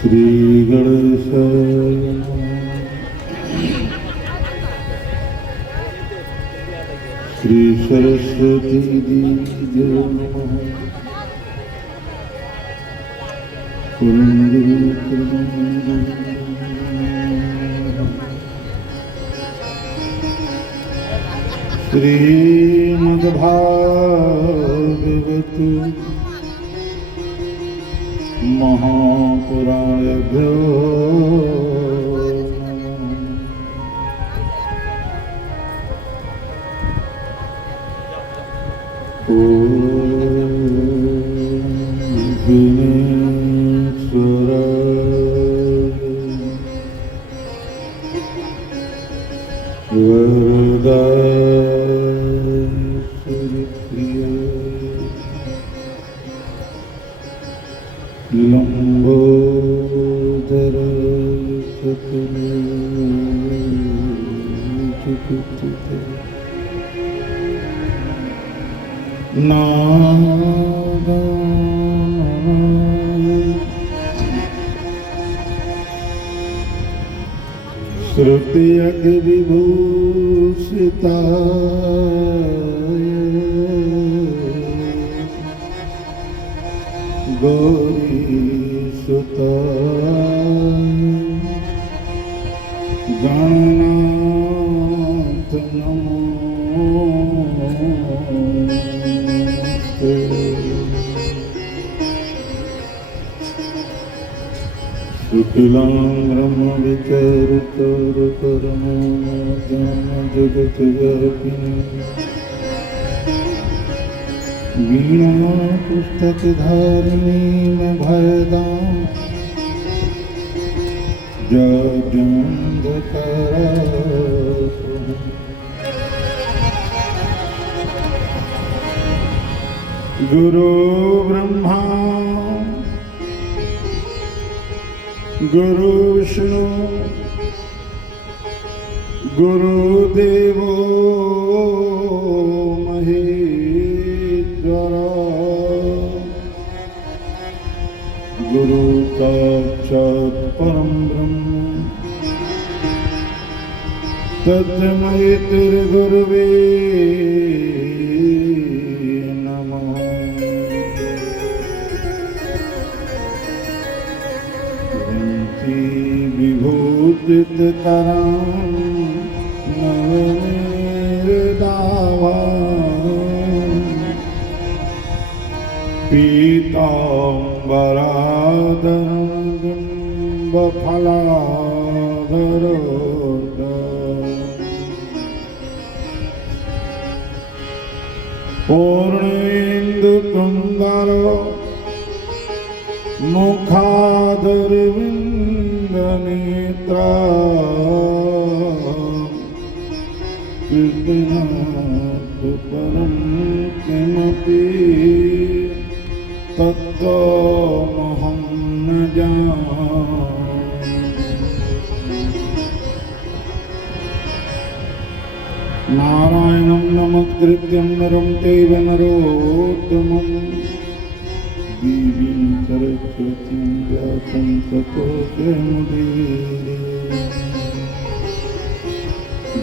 श्री गणेश श्री सरस्वती देवी नमः। श्रीमद्भागवत महापुराणभ्यो लंबोदर श्रुतियग विभूषिता गौरी सुता गणनाथ नमो शुक्लां ब्रह्म विचरितरकरमो जगत व्यापिनी वीणा पुस्तक धारिणी में भयदाम जगंधकरा गुरु ब्रह्मा गुरु विष्णु गुरुदेवो गुरु साक्षात् परम ब्रह्म तस्मै गुरुवे नमः। विभूतितरां नवनिर्दावां पीताम्बरादरबिम्बफलाधरोद पूर्णेन्दुतुङ्गरो मुखादरविन्दनेत्रा कृष्णात् परं किमपि तत्त्वमहं न जाने। नारायणं नमस्कृत्यं नरं चैव नरोत्तमं देवीं सरस्वतीं व्यासं ततो जयमुदीरये।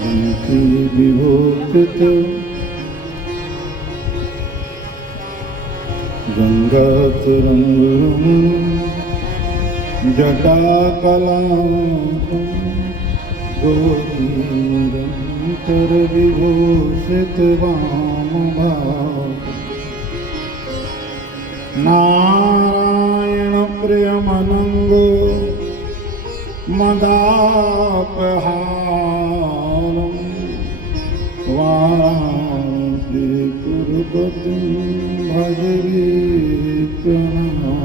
गणपति विभूषित गंगातरंगरमण जटाकलापं गौरीरन्तरविभूषितवामभागं नारायणप्रियमनङ्गो मदापहारं वाराणसीपुरपतिं भज विश्वनाथं।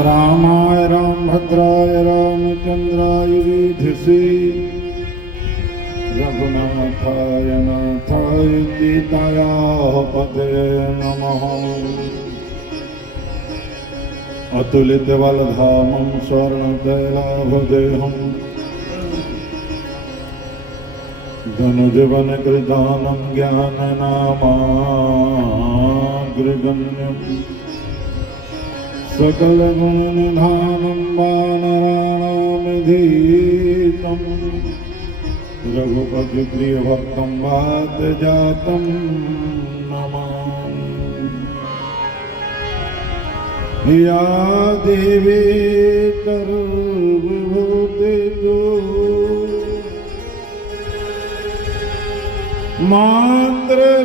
रामाय रामभद्राय रामचन्द्राय वेधसे रघुनाथाय नाथाय सीतायाः पतये नमः। अतुलितबलधामं स्वर्णतैलाभदेहं धनुजवनकृतानं ज्ञाननामाग्रगण्यं सकलगुणनिधानं वानराणामधीतं रघुपतिप्रियभक्तं वातजातं नमामि। या देवी सर्वभूतेषु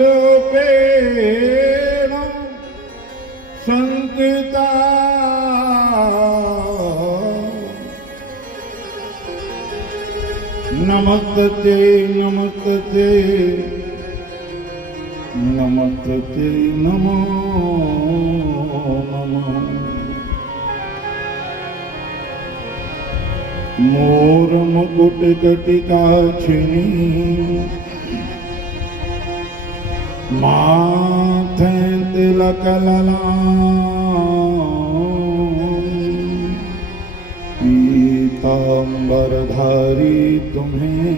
मातृरूपेण संस्थिता नमस्ते नमस्ते नमस्ते नमो नमः। मोर मुकुट कटिकाक्षिणी माथे तिलक ललाम पीतांबरधारी तुम्हें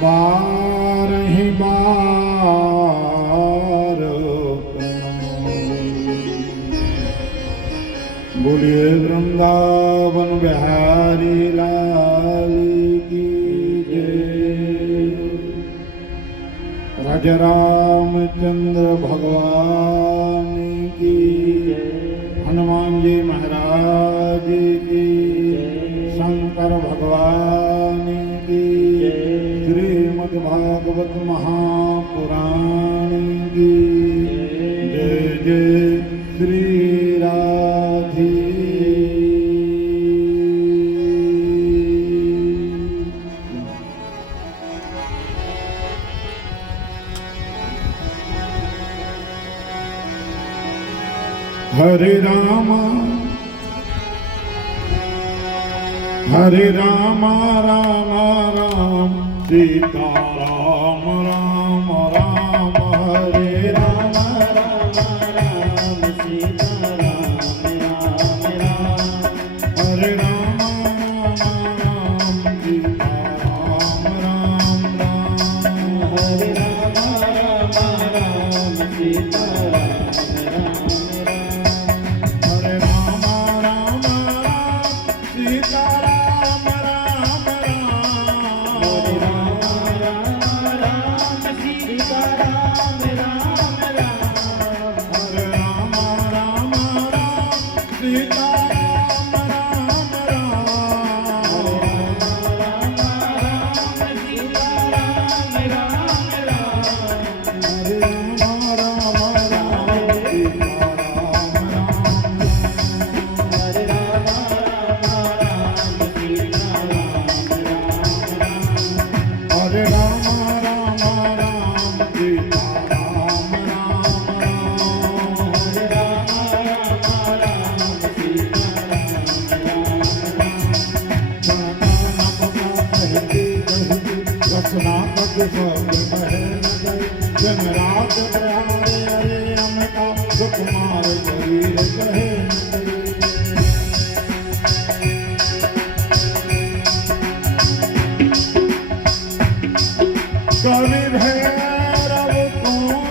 बारहि बार प्रणाम। बोलिए वृंदावन बिहारी लाल की जय। राजा रामचंद्र भगवान की, हनुमान जी महाराज की, शंकर भगवान की, श्रीमद्भागवत महापुराण की जय जय श्री राधे। हरे राम राम राम सीता राम राम राम। हरे राम राम सीता राम राम राम। हरे राम राम सीता राम राम राम। हरे राम राम सीता राम राम राम। हरे राम राम सीता राम राम राम। सीता राम राम राम। हरे राम राम सीता राम राम राम। सीता राम राम राम। हरे राम राम सीता राम राम। हरे राम सीता राम राम। हरे राम सीता राम जन रात प्रहारे हरे अमृता सुकुमार शरीर कहे कवि भैरव कौन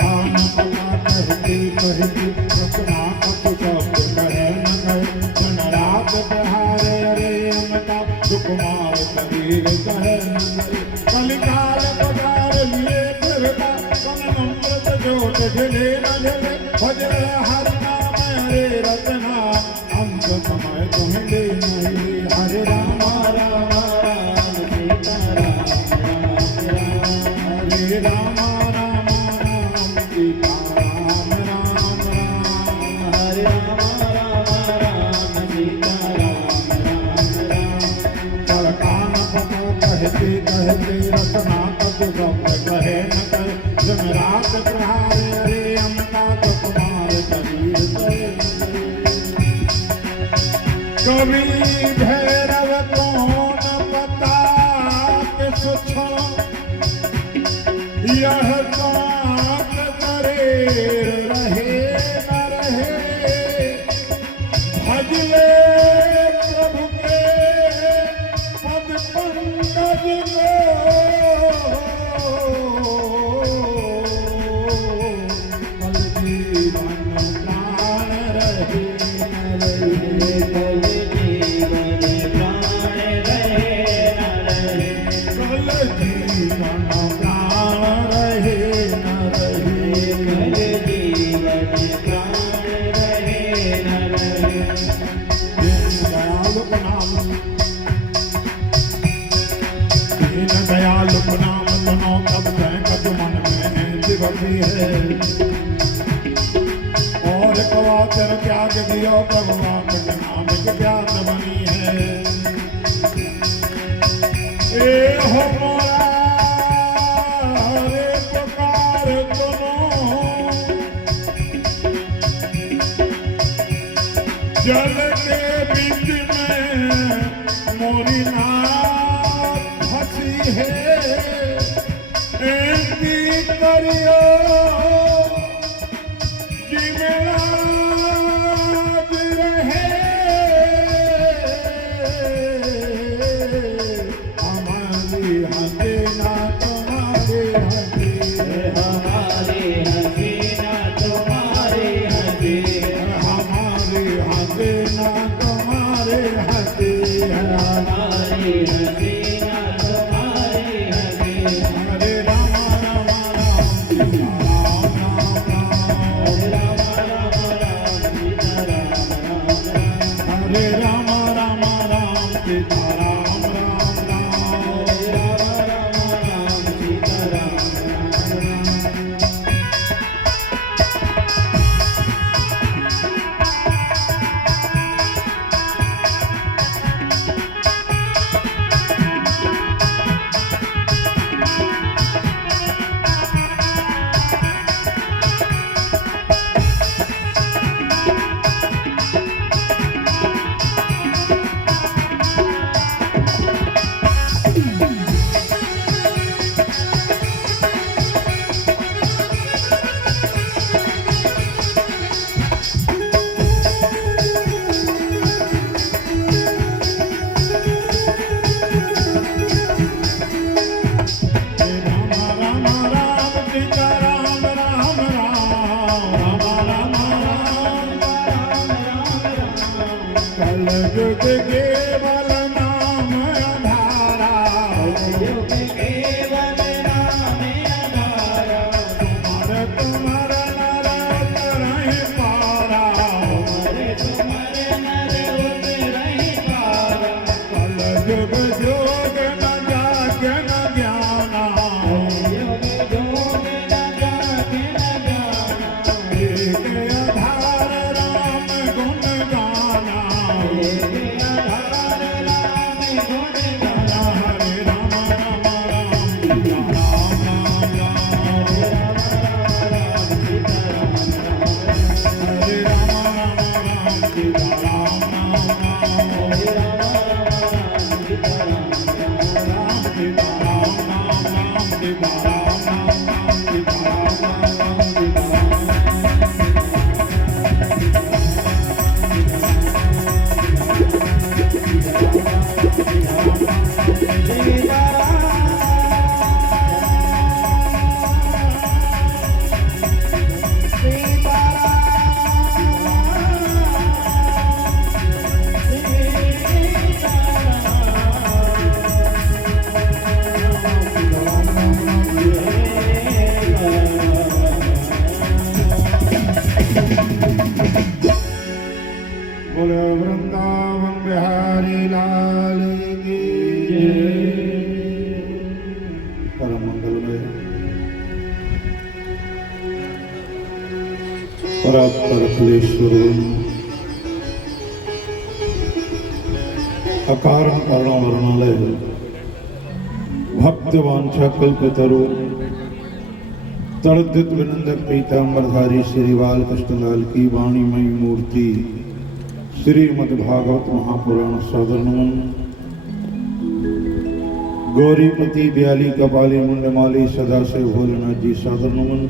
खान पता कहती कहती सपना कपु शब्द कहे न कहे जन रात प्रहारे हरे अमृता सुकुमार शरीर लिए फिरता कन अमृत जोत झिले न झिले भज हरि नाम हरे रतना अंत समय तुम्हें दे नहीं हरे राम राम राम सीता राम राम हरे राम राम राम सीता राम राम राम हरे राम राम राम सीता राम राम राम कहते कहते रत्ना तब गप कहे न कहे जमरात प्रहारे अरे अमता तो कुमार शरीर कवि भैरव को न पता के सुछण यह काक करे रहे न रहे भजले प्रभु के पद पंकज को कल जीवन प्राण रहे न रहे कल जीवन प्राण रहे न रहे कल जीवन प्राण रहे न रहे कल जीवन प्राण रहे न रहे दयाल प्रणाम दयालु नाम सुनो कब कब मन में दिवसी है और कवा तेर त्याग दियो प्रभु आपके नाम के प्यास बनी है ए हो मोरा रे पुकार सुनो जल के बीच में मोरी नाव फंसी है ऐसी करियो कि मेरा दिल रहे हमारी हंसी ना तुम्हारी हंसी हमारी हंसी ना तुम्हारी हंसी हमारी हंसी ना तुम्हारी हंसी हमारी हंसी युग केवल नाम आधारा युग केवल नाम आधारा तुम्हार नर उतरहि पारा तुम्हार नर उतरहि पारा कल युग जोग न जाग्य न ज्ञाना युग जोग न जाग्य न ज्ञाना एक आधार राम गुण गाना Yeah. मंगलमय। परात्पर अखिलेश्वर अकारण करुणा वर्णालय भक्तवांछा कल्पतरु तड़द्युत विनंदक पीतांबरधारी श्री बालकृष्णलाल की वाणीमयी मूर्ति श्रीमद्भागवत महापुराण सादर नमन। गौरीपति ब्याली कपाली मुंडमाली सदाशिव भोलेनाथ जी सादर नमन।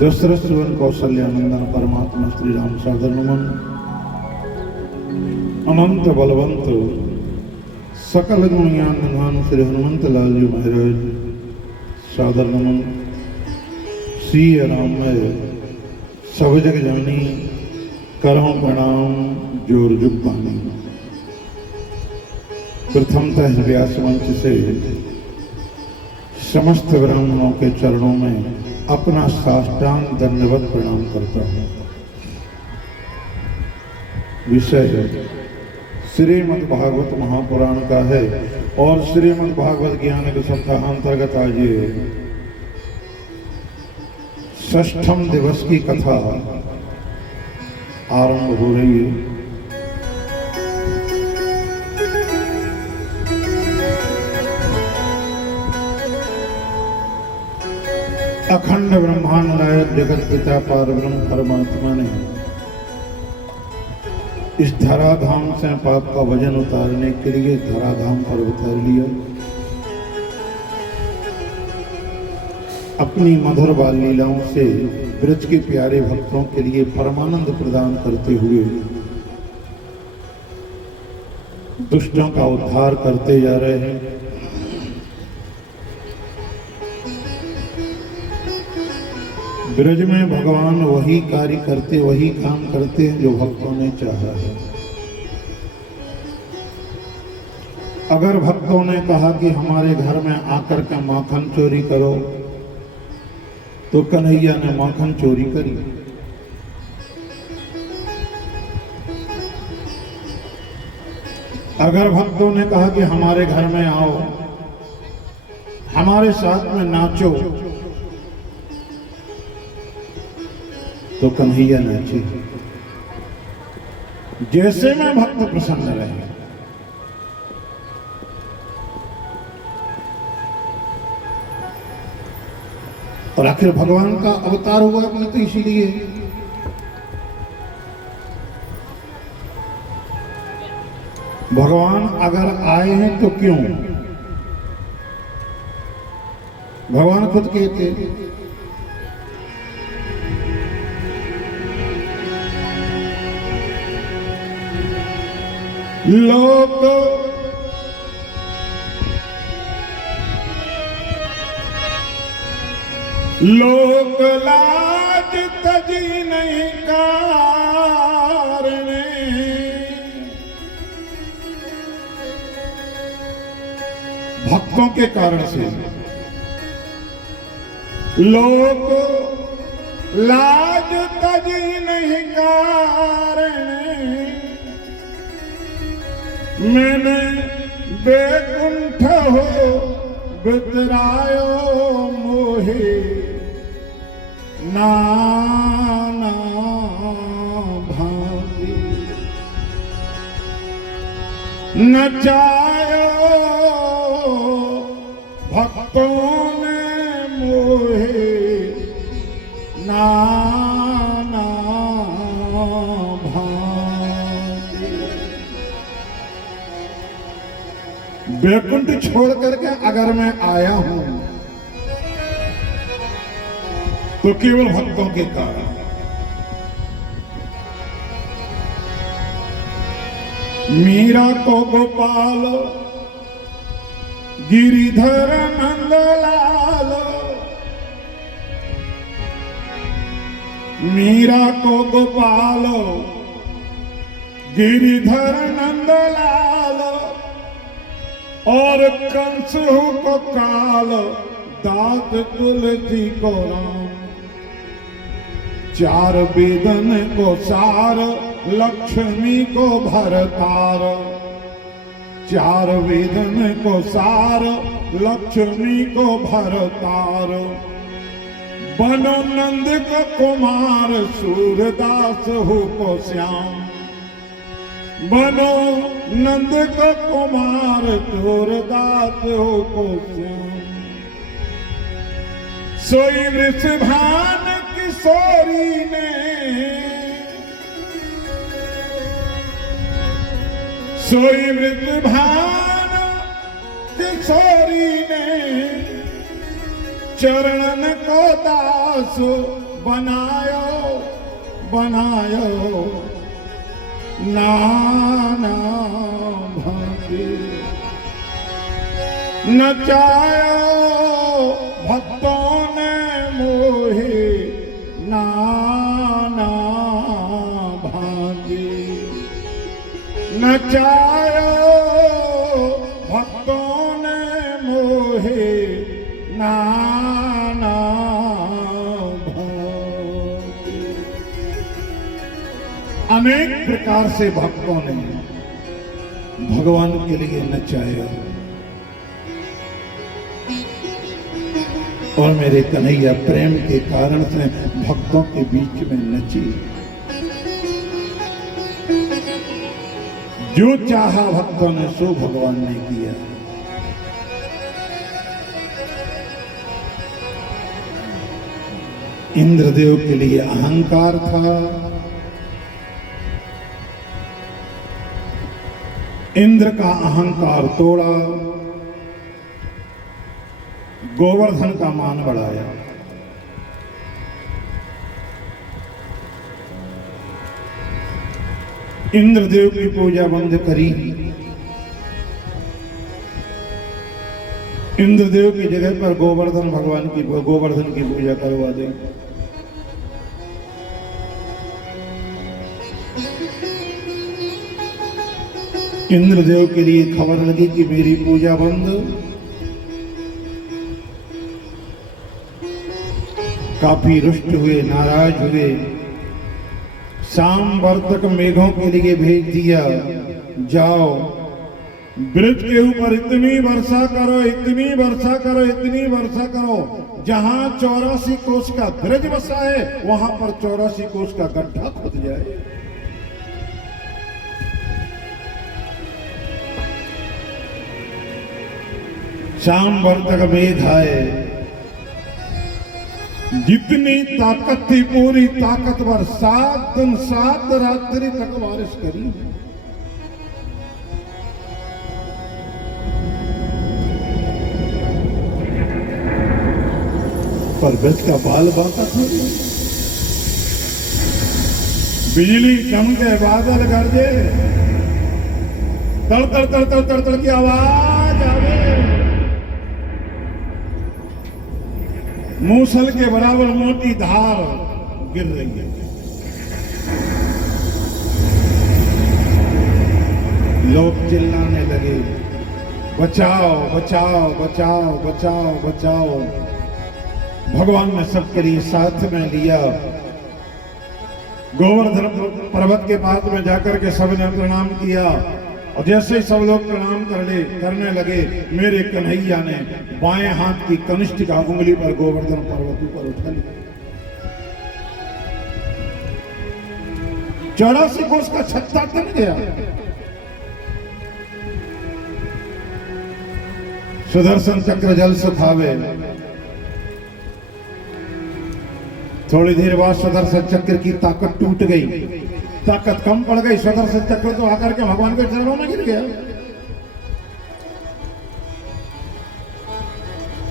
दशरथ सुवन कौशल्यानंदन परमात्मा श्री राम सादर नमन। अनंत बलवंत सकल गुण ज्ञान निधान श्री हनुमंत लाल जी महाराज सादर नमन। श्री राममय सब जग जानी करहु प्रणाम जोर जुग पानी। प्रथमतः व्यास मंच से समस्त ब्राह्मणों के चरणों में अपना साष्टांग दंडवत प्रणाम करता हूँ। विषय श्रीमद्भागवत महापुराण का है और श्रीमद्भागवत ज्ञान के सप्ताहांतर्गत आज ये 6ठम दिवस की कथा आरंभ हो रही है। अखंड ब्रह्मांड नायक जगत पिता पारब्रह्म परमात्मा ने इस धराधाम से पाप का वजन उतारने के लिए धराधाम पर उतार लिया। अपनी मधुर बाल लीलाओं से ब्रज के प्यारे भक्तों के लिए परमानंद प्रदान करते हुए दुष्टों का उद्धार करते जा रहे हैं। ब्रज में भगवान वही कार्य करते, वही काम करते हैं जो भक्तों ने चाहा है। अगर भक्तों ने कहा कि हमारे घर में आकर के माखन चोरी करो तो कन्हैया ने माखन चोरी करी। अगर भक्तों ने कहा कि हमारे घर में आओ, हमारे साथ में नाचो, तो कन्हैया नाचे। जैसे में भक्त प्रसन्न रहे। और आखिर भगवान का अवतार हुआ भी तो इसीलिए। भगवान अगर आए हैं तो क्यों? भगवान खुद कहते लोक लोक लाज तजी नहीं कारणे। भक्तों के कारण से लोक लाज तजी नहीं कारणे। मैंने बेकुंठ हो बितरायो मोहे नाना भांति। नचायो भक्तों ने मोहे नाना भांति। बैकुंठ छोड़ करके अगर मैं आया हूं तो केवल भक्तों के कारण। मीरा को गोपाल गिरिधर नंदलाल। मीरा को गोपाल गिरिधर नंदलाल। और कंस को काल दात तुलसी को राम। चार वेदन को सार लक्ष्मी को भरतार। चार वेदन को सार, लक्ष्मी को भरतार। बनो नंद को कुमार, सूरदास हो को श्याम। बनो नंद को कुमार, सूरदास हो को श्याम। सोई वृषभान किशोरी ने, सोई वृषभान किशोरी ने, चरणन को दास बनायो बनायो। नाना भांति नचायो भक्तों ने मोहे, नाना भांति नचायो भक्तों ने मोहे, नाना भांति। अनेक प्रकार से भक्तों ने भगवान के लिए नचाया और मेरे कन्हैया प्रेम के कारण से भक्तों के बीच में नची। जो चाहा भक्तों ने सो भगवान ने किया। इंद्रदेव के लिए अहंकार था, इंद्र का अहंकार तोड़ा, गोवर्धन का मान बढ़ाया। इंद्रदेव की पूजा बंद करी, इंद्रदेव की जगह पर गोवर्धन भगवान की गोवर्धन की पूजा करवा दी। इंद्रदेव के लिए खबर लगी कि मेरी पूजा बंद, काफी रुष्ट हुए, नाराज हुए। शाम वर्तक मेघों के लिए भेज दिया, जाओ ब्रज के ऊपर इतनी वर्षा करो, इतनी वर्षा करो, इतनी वर्षा करो, जहां 84 कोस का ब्रज बसा है वहां पर 84 कोस का गड्ढा खुद जाए। शाम वर्तक मेघ आए, जितनी ताकत थी पूरी ताकतवर 7 दिन 7 रात्रि तक बारिश करी। पर ब्रज का बाल बांका था। बिजली चमके, बादल गरजे, तड़ तड़ तड़ तड़ तड़ तड़ की आवाज आवे, मूसल के बराबर मोटी धार गिर रही है। लोग चिल्लाने लगे, बचाओ बचाओ बचाओ बचाओ बचाओ। भगवान ने सबके लिए साथ में लिया। गोवर्धन पर्वत के पास में जाकर के सबने प्रणाम किया और जैसे ही सब लोग प्रणाम करने लगे, मेरे कन्हैया ने बाएं हाथ की कनिष्ठ का उंगली पर गोवर्धन पर्वत ऊपर उठा लिया। 84 कोस का छत्ता तन गया। सुदर्शन चक्र जल सुखावे। थोड़ी देर बाद सुदर्शन चक्र की ताकत टूट गई, ताकत कम पड़ गई। सुदर्शन चक्र तो आकर के भगवान के चरणों में गिर गया।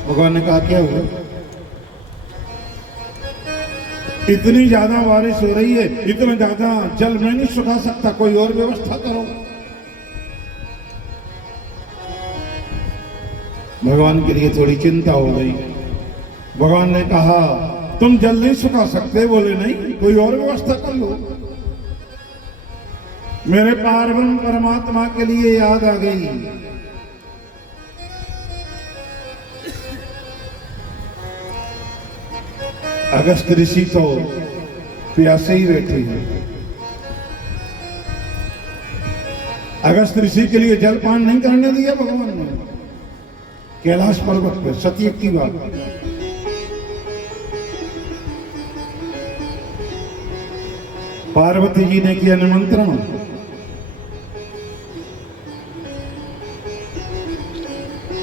भगवान ने कहा क्या हुआ? इतनी ज्यादा बारिश हो रही है, इतना ज्यादा जल मैं नहीं सुखा सकता, कोई और व्यवस्था करो। भगवान के लिए थोड़ी चिंता हो गई। भगवान ने कहा तुम जल नहीं सुखा सकते? बोले नहीं, कोई और व्यवस्था कर लो। मेरे पार्वण परमात्मा के लिए याद आ गई, अगस्त ऋषि तो प्यासे ही बैठे हैं। अगस्त ऋषि के लिए जलपान नहीं करने दिया भगवान ने कैलाश पर्वत पर, सतयुग की बात। पार्वती जी ने किया निमंत्रण,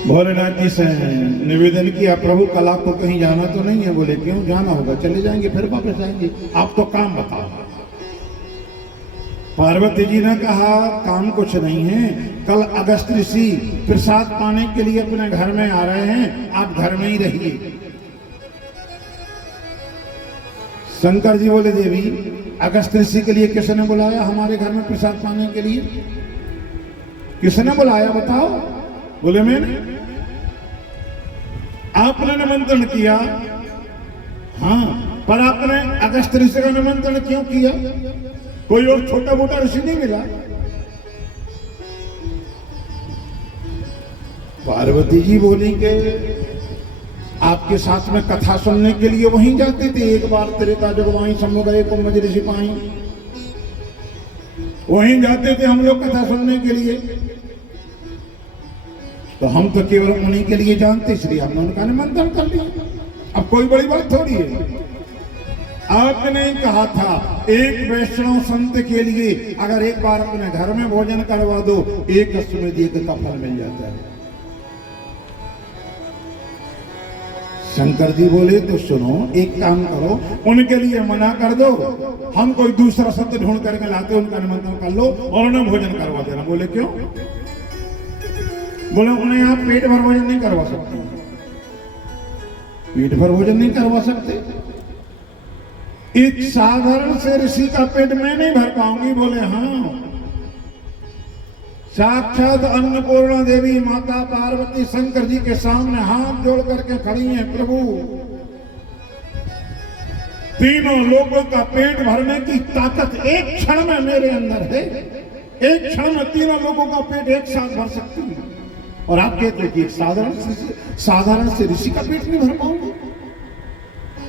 भोलेनाथ जी से निवेदन किया, प्रभु कल आपको कहीं जाना तो नहीं है? बोले क्यों, जाना होगा, चले जाएंगे फिर वापस आएंगे, आप तो काम बताओ। पार्वती जी ने कहा काम कुछ नहीं है, कल अगस्त ऋषि प्रसाद पाने के लिए अपने घर में आ रहे हैं, आप घर में ही रहिए। शंकर जी बोले देवी अगस्त ऋषि के लिए किसने बुलाया हमारे घर में प्रसाद पाने के लिए? किसने बुलाया बताओ? बोले मैंने। आपने निमंत्रण किया, हाँ, पर आपने अगस्त ऋषि का निमंत्रण क्यों किया? कोई और छोटा मोटा ऋषि नहीं मिला? पार्वती जी बोली कि आपके साथ में कथा सुनने के लिए वहीं जाते थे, एक बार त्रेता जुग वहीं समझ गए कुंभ ऋषि पाई, वहीं जाते थे हम लोग कथा सुनने के लिए, तो हम तो केवल उन्हीं के लिए जानते, इसलिए हमने उनका निमंत्रण कर लिया। अब कोई बड़ी बात थोड़ी है। आपने कहा था एक वैष्णव संत के लिए अगर एक बार अपने घर में भोजन करवा दो, एक अश्वमेध यज्ञ का फल मिल जाता है। शंकर जी बोले तो सुनो, एक काम करो, उनके लिए मना कर दो, हम कोई दूसरा संत ढूंढ करके लाते, उनका निमंत्रण कर लो और उन्हें भोजन करवा देना। बोले क्यों? बोले उन्हें आप पेट भर भोजन नहीं करवा सकते। पेट भर भोजन नहीं करवा सकते? एक साधारण से ऋषि का पेट मैं नहीं भर पाऊंगी। बोले हाँ, साक्षात अन्नपूर्णा देवी माता पार्वती शंकर जी के सामने हाथ जोड़ करके खड़ी हैं, प्रभु तीनों लोगों का पेट भरने की ताकत एक क्षण में मेरे अंदर है, एक क्षण में तीनों लोगों का पेट एक साथ भर सकती हूँ, और आप कहते हैं कि साधारण से ऋषि का पेट नहीं भर पाऊंगा?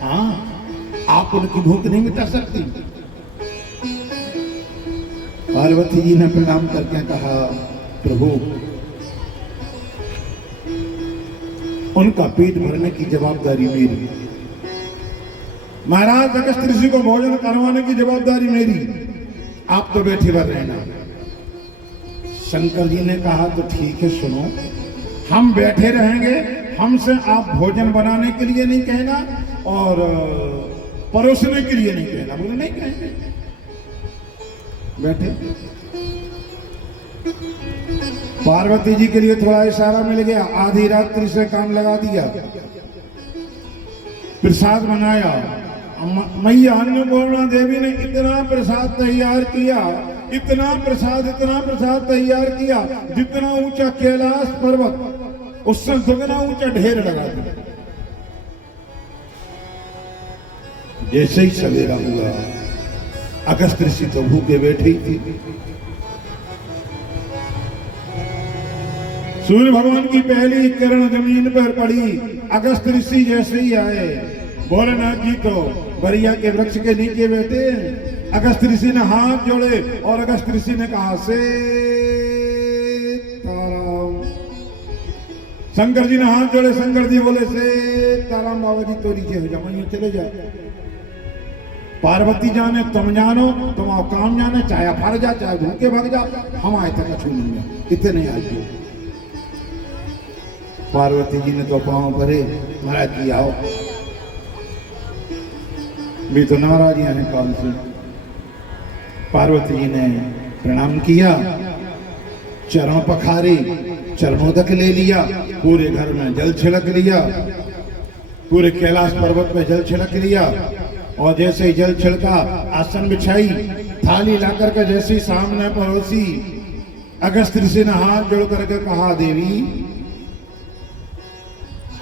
हाँ, आप उनकी भूख नहीं मिटा सकती। पार्वती जी ने प्रणाम करके कहा प्रभु उनका पेट भरने की जवाबदारी मेरी, महाराज अगस्त ऋषि को भोजन करवाने की जवाबदारी मेरी, आप तो बैठे भर रहना। शंकर जी ने कहा तो ठीक है, सुनो, हम बैठे रहेंगे, हमसे आप भोजन बनाने के लिए नहीं कहना और परोसने के लिए नहीं कहना। बोले नहीं कहेंगे, बैठे। पार्वती जी के लिए थोड़ा इशारा मिल गया, आधी रात्रि से काम लगा दिया, प्रसाद बनाया। मैया अन्नपूर्णा देवी ने इतना प्रसाद तैयार किया, इतना प्रसाद तैयार किया, जितना ऊंचा कैलाश पर्वत उससे दुगना ऊंचा ढेर लगा दिया। जैसे ही सवेरा हुआ, अगस्त ऋषि तो भूखे बैठे ही थी। सूर्य भगवान की पहली किरण जमीन पर पड़ी, अगस्त ऋषि जैसे ही आए, भोलेनाथ जी तो बरिया के वृक्ष के नीचे बैठे। अगस्त ऋषि ने हाथ जोड़े और अगस्त ऋषि ने कहा से ताराम। शंकर जी ने हाथ जोड़े, शंकर जी बोले से ताराम बाबा जी तो नीचे हो जाओ, वहीं चले जाए। पार्वती जाने तुम जानो, तुम आओ काम जाने, चाहे फर जा चाहे धूके भाग जा, हम आए तक छू लेंगे, इतने आए। पार्वती जी ने तो पांव भरे, महाराज जी आओ, भी तो नाराज हैं काल से। पार्वती जी ने प्रणाम किया, चरण पखारे, चरणोदक ले लिया, पूरे घर में जल छिड़क लिया, पूरे कैलाश पर्वत पे जल छिड़क लिया, और जैसे ही जल छिड़का आसन बिछाई, थाली ला करके जैसे सामने परोसी, अगस्त ऋषि ने हाथ जोड़ करके कहा देवी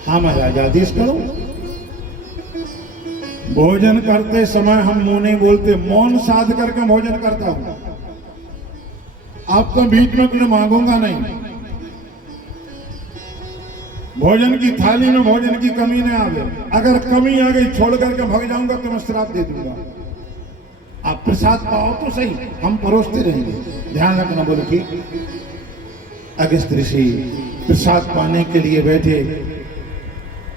हाँ महाराज आदेश करो। भोजन करते समय हम मुंह नहीं बोलते, मौन साध करके भोजन करता हूं। आपको बीच में कुछ मांगूंगा नहीं, भोजन की थाली में भोजन की कमी न आवे, अगर कमी आ गई छोड़ करके भाग जाऊंगा तो मैं श्राप दे दूंगा। आप प्रसाद पाओ तो सही, हम परोसते रहेंगे। ध्यान रखना। बोले ठीक। अगस्त ऋषि प्रसाद पाने के लिए बैठे।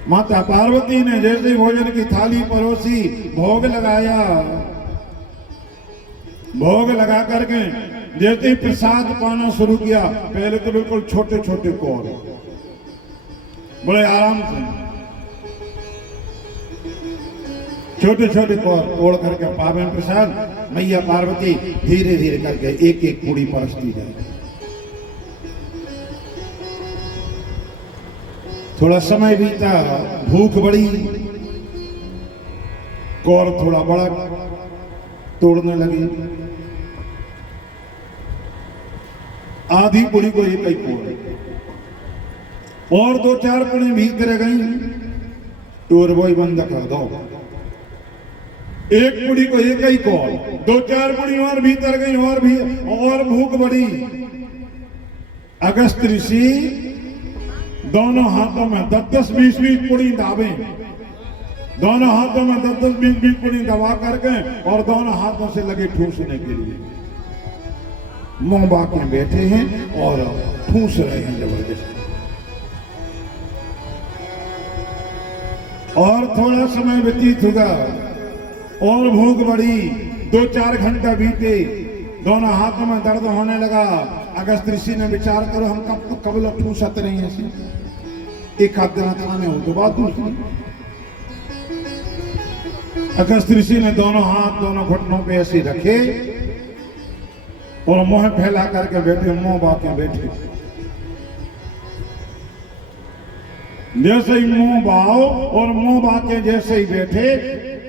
माता पार्वती ने जैसे भोजन की थाली परोसी, भोग लगाया। भोग लगा करके जैसे ही प्रसाद पाना शुरू किया, पहले तो बिल्कुल छोटे छोटे कौर, बड़े आराम से छोटे छोटे कौर तोड़ करके पावन प्रसाद मैया पार्वती धीरे धीरे करके एक एक पूरी परसती जाए। थोड़ा समय बीता, भूख बढ़ी, कौर थोड़ा बड़ा तोड़ने लगी। आधी पूरी को एक ही कौर, और दो चार पुड़ी भीतर गई, टोरबोई बंद कर दो। एक पुड़ी को एक ही कौर, दो चार पुड़ी और भीतर गई, और भी और भूख बढ़ी। अगस्त ऋषि दोनों हाथों में 10-10-20-20 पुड़ी दाबे, दोनों हाथों में 10-10-20-20 पुड़ी दबा करके और दोनों हाथों से लगे ठूसने के लिए। मुंह बाके बैठे हैं और ठूस रहे हैं जबरदस्ती। और थोड़ा समय व्यतीत हुआ और भूख बढ़ी। 2-4 घंटा बीते, दोनों हाथों में दर्द होने लगा। अगस्त ऋषि ने विचार करो, हम कब लोग ठूसते रहे हैं, एक हाथ दिन खाने हो तो बात दूसरी। अगस्त ऋषि ने दोनों हाथ दोनों घुटनों पे ऐसे रखे और मुंह फैला करके बैठे, मुंह बाके बैठे। जैसे ही मुंह बाओ और मुंह बाके जैसे ही बैठे,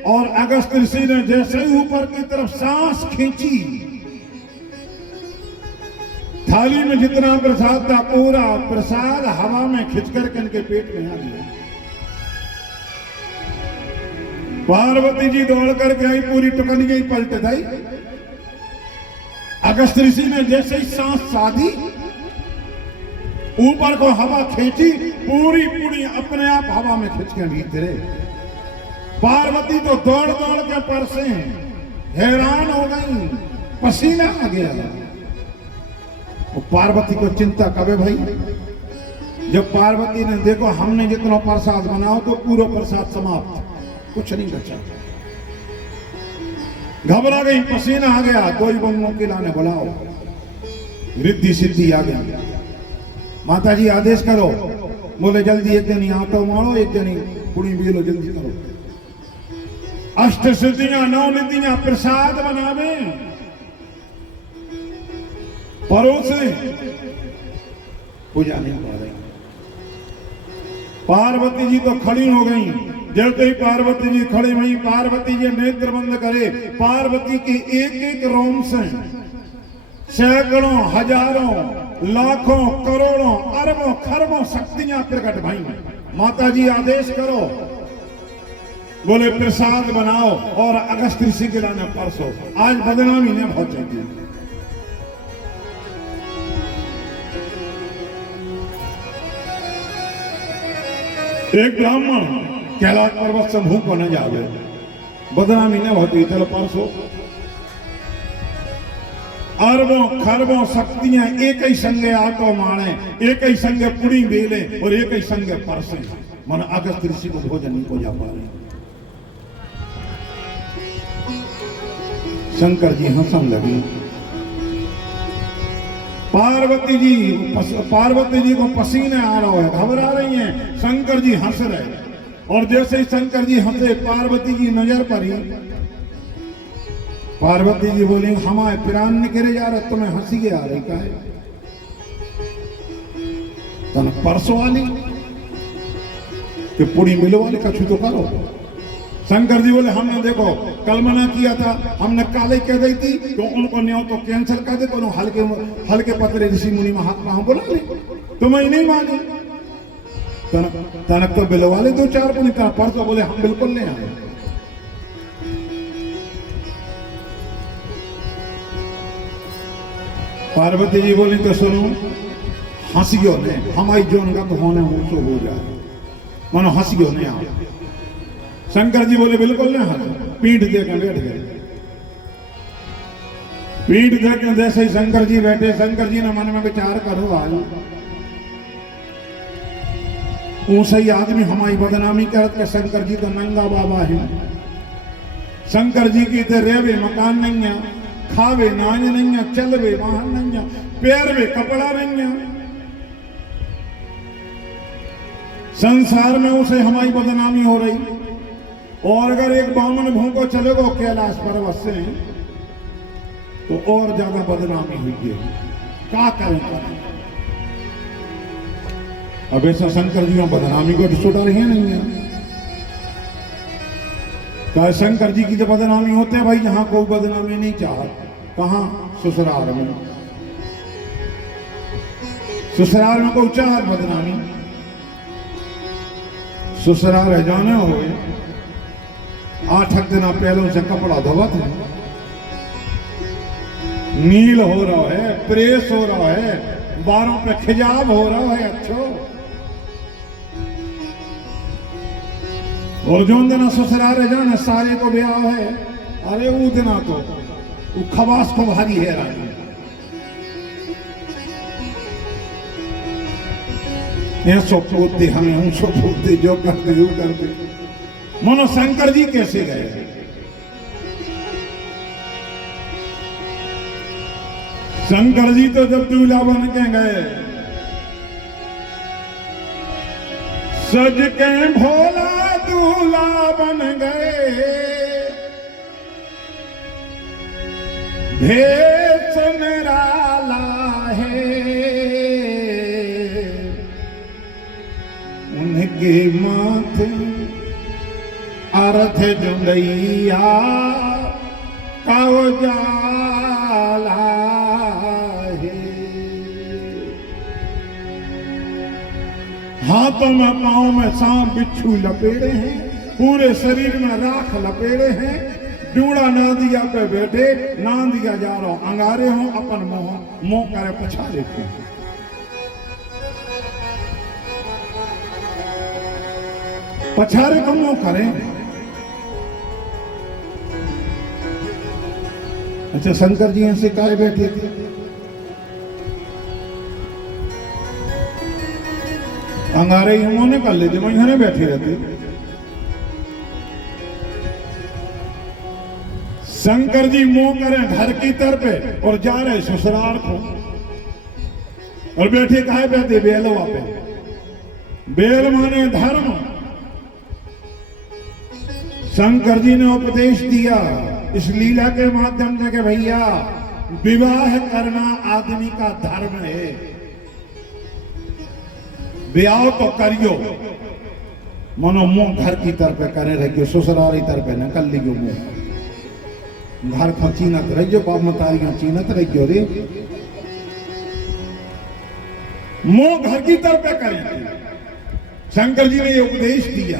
और अगस्त ऋषि ने जैसे ही ऊपर की तरफ सांस खींची, थाली में जितना प्रसाद था पूरा प्रसाद हवा में खिंच करके इनके पेट में आ गया। पार्वती जी दौड़ करके आई, पूरी टुकनी ही पलट गई। अगस्त ऋषि ने जैसे ही सांस साधी, ऊपर को हवा खींची, पूरी पूरी अपने आप हवा में खिंच के भीतरे। पार्वती तो दौड़ दौड़ के परसे, हैरान हो गई, पसीना आ गया। पार्वती को चिंता कबे भाई, जब पार्वती ने देखो हमने जितना प्रसाद बनाओ तो पूरा प्रसाद समाप्त, कुछ नहीं बचा। घबरा गई, पसीना आ गया। कोई बंगों के लाने बुलाओ, रिद्धि सिद्धि आ गई। माता जी आदेश करो। बोले जल्दी एक जनी आटो मारो, एक जनी पुड़ी बेलो, जल्दी करो। अष्ट सिद्धियां 9 निधियां प्रसाद बनावे, परोसे, पूजा नहीं पा रही। पार्वती जी तो खड़ी हो गई। जब ही पार्वती जी खड़ी हुई, पार्वती जी नेत्र बंद करे, पार्वती की एक एक रोम से सैकड़ों, हजारों, लाखों, करोड़ों, अरबों, खरबों शक्तियां प्रकट भई। माता जी आदेश करो। बोले प्रसाद बनाओ और अगस्त ऋषि के लाने परसो, आज बदनामी ने बहुत चाहिए। एक ब्राह्मण कैलाश पर्वत से भूख न जावे, बदनामी न होती, चलो परसों। अरबों खरबों शक्तियां एक ही संगे आटो माणे, एक ही संगे पुड़ी बेले और एक ही संगे परसे। मन अगस्त ऋषि को भोजन नहीं को जा पा रहे। शंकर जी हंसन लगी। पार्वती जी को पसीने आ रहा है, घबरा रही हैं। शंकर जी हंस रहे, और जैसे ही शंकर जी हंसे, पार्वती की नजर पड़ी। पार्वती जी बोली, हमारे प्राण निकले जा रहे, तुम्हें हंसी के आ रही का है? तन परसों वाली कि पुड़ी मिलो वाले कछु तो करो। शंकर जी बोले, हमने देखो कल मना किया था, हमने काले कह दी थी तो उनको न्यो तो कैंसिल कर दे, तो हल्के हल्के पतरे ऋषि मुनि महात्मा हम बोला ले, तुम्हें नहीं मानी। तनक तो बिलो वाले 2-4 पुनी तरह परसों बोले हम बिल्कुल नहीं आए। पार्वती जी बोली, तो सुनो, हंसियो ने हमारी जोन का तो होने हो सो हो जाए, मानो हंसियो ने आओ। शंकर जी बोले बिल्कुल नहीं हंस, पीठ देकर बैठ गए। पीठ देख जैसे ही शंकर जी बैठे, शंकर जी ने मन में विचार करो भाई, ऊंसे ही आदमी हमारी बदनामी करत के शंकर जी तो नंगा बाबा है। शंकर जी की तो रेवे मकान नहीं है, खावे नाज नहीं है, चलवे वाहन नहीं है, पैर में कपड़ा नहीं है। संसार में उसे हमारी बदनामी हो रही। और अगर एक बामन भूखो चले गो कैलाश पर्वत से तो और ज्यादा बदनामी हुई है। क्या करें? अब ऐसा शंकर जी बदनामी को छुटा रही है नहीं है। क्या शंकर जी की तो बदनामी होते हैं भाई, जहां कोई बदनामी नहीं चाहत। कहां? ससुराल में। ससुराल में कोई चाहत बदनामी? ससुराल है जाने हो 8 दिन पहलों से कपड़ा धोवत है, नील हो रहा है, प्रेस हो रहा है, बारों पे खिजाब हो रहा है। अच्छो और जो दिन ससुराल है जाने सारे को ब्याह है। अरे वो दिना तो वो खवास को भारी है रानी। सो पोते हमें हूं, सो पोते जो करते यू करते। मनो शंकर जी कैसे गए? शंकर जी तो जब दूल्हा बन के गए, सज के भोला दूल्हा बन गए, भेष निराला है उनके माथे अर्थ जुंदैया काव जाला है। हाथों में पांव में सांप बिच्छू लपेड़े हैं, पूरे शरीर में राख लपेड़े हैं, डूड़ा नादिया पे बैठे, नादिया जा रहा हूं, अंगारे हो अपन मोह करे पछाड़े को। पछारे को मोह करें। अच्छा शंकर जी ऐसे काहे बैठे थे? अंगारे ही उन्होंने कर लेते, वहीं हमें बैठे रहते। शंकर जी मुंह करें घर की तरफ और जा रहे ससुराल को, और बैठे काहे बैठे? बेलवा पे। बेल माने धर्म। शंकर जी ने उपदेश दिया इस लीला के माध्यम से कि भैया विवाह करना आदमी का धर्म है। ब्याह तो करियो, मनो मुंह घर की तरफ करे रहियो, ससुराल की तरफ न कर लियो मुंह। घर को चीनत रहियो, बाप मतारियां चीनत रहियो रे, मुंह घर की तरफ करिए। शंकर जी ने ये उपदेश दिया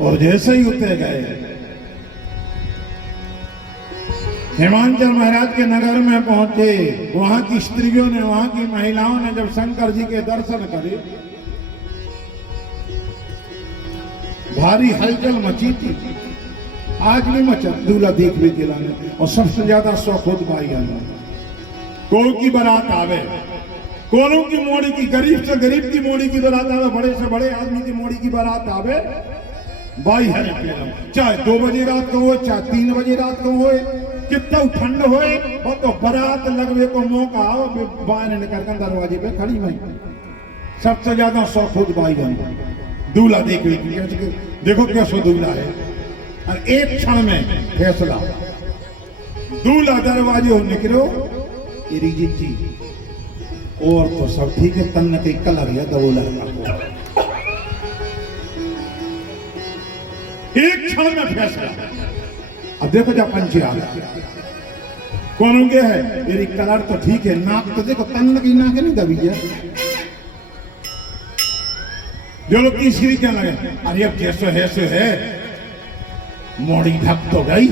और जैसे ही उतर गए, हिमांचल महाराज के नगर में पहुंचे, वहां की स्त्रियों ने, वहां की महिलाओं ने जब शंकर जी के दर्शन करे, भारी हलचल मची थी। आज भी मचा दूल्हा देखने के लाने, और सबसे ज्यादा शौक खुद भाई आना। कोई की बारात आवे, कोनों की मोड़ी की, गरीब से गरीब की मोड़ी की बारात आवे, बड़े से बड़े आदमी की मोड़ी की बारात आवे, भाई है चाहे 2 बजे रात को हो, चाहे 3 बजे रात को हो, कितना ठंड होए, वो तो बारात लगवे को मौका आओ, बाहर निकल कर दरवाजे पे खड़ी भाई। सबसे ज्यादा शौक खुद भाई बन दूल्हा देखने की। देखो कैसो दूल्हा है, और एक क्षण में फैसला। दूल्हा दरवाजे हो निकलो, जी और तो सब ठीक है, तन के कलर है दबोला। एक क्षण में फैसला। अब देखो जब पंचे आ कौन के है, मेरी कलर तो ठीक है, नाक तो देखो तन की नाक नहीं दबी है। जो लोग तीसरी क्या लगे, अरे अब जैसो है सो है, मोड़ी ढक तो गई।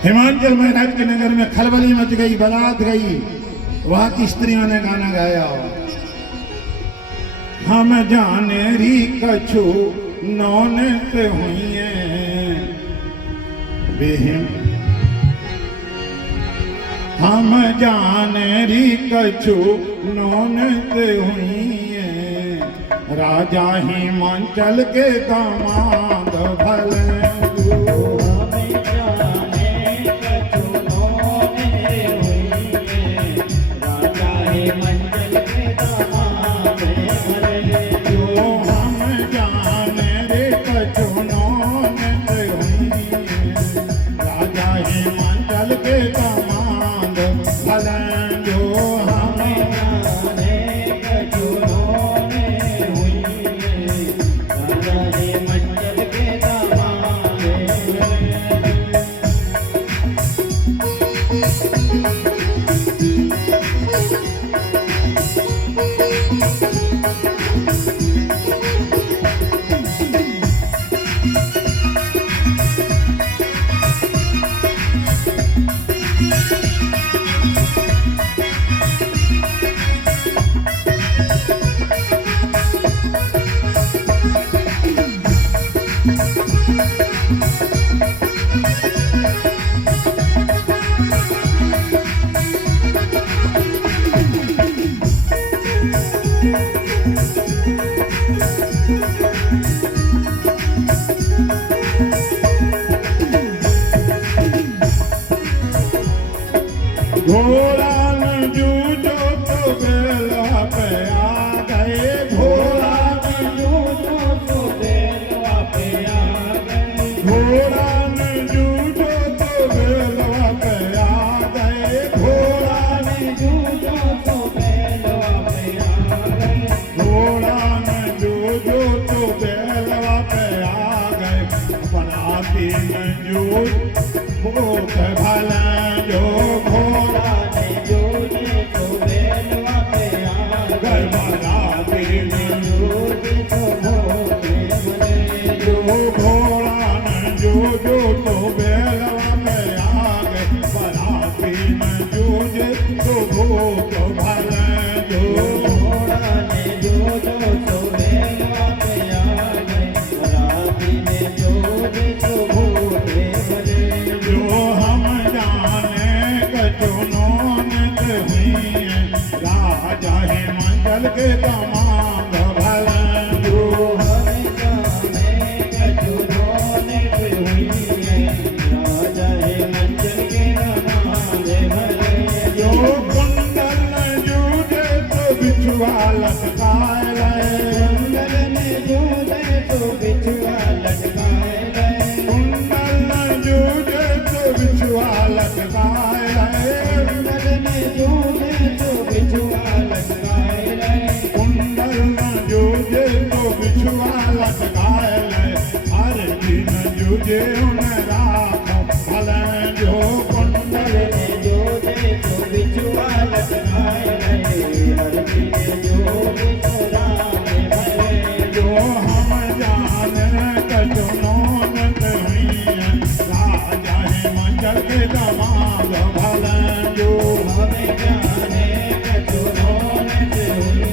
हिमांचल महाराज के नगर में खलबली मच गई, बारात गई, वहां की स्त्रियों ने गाना गाया, हम जाने री कछु नौनित हुई बिहिम हम जाने री कछु नौनित हुई राजा हिमाचल के दामाद भले घोड़ा न जूझो तो बेला पे आ गए घोड़ा न जूझो तो बेला पे आ गए घोड़ा न जूझो तो बेला पे आ गए घोड़ा न जूझो तो बेला पे आ गए घोड़ा न जूझो तो बेला पे आ गए बनाती न जूझ बहुत भला जो घोड़ा ने जूझे तो बेलवा पे आ गए बनाती न जूझ तो बहुत भले जो घोड़ा न जूझो तो बेलवा पे आ गए बनाती न जूझे तो बहुत भले जो घोड़ा ने जूझो तो बेलवा पे आ गए बनाती न जूझे तो बहुत भले जो हम जाने कछु नौनित हुई राजा हिमाचल के दामाद भले जो हम जाने कछु नौनित हुई राजा हिमाचल के दामाद भले जो कुंडल न जूझे तो बिछुआ लटकाए गए कुंडल न जूझे तो बिछुआ लटकाए गए कुंडल न जूझे तो बिछुआ लटकाए गए कुंडल न जूझे तो बिछुआ लटकाए गए कुंडल न जूझे तो बिछुआ लटकाए गए हर दिन जूझे उन्हें राख भले जो कुंडल न जूझे तो बिछुआ लटकाए गए हर दिन जूझे तो राख भले जो हम जाने कछु नौनित हुई राजा हिमाचल के दामाद भले जो हम जाने कछु नौनित हुई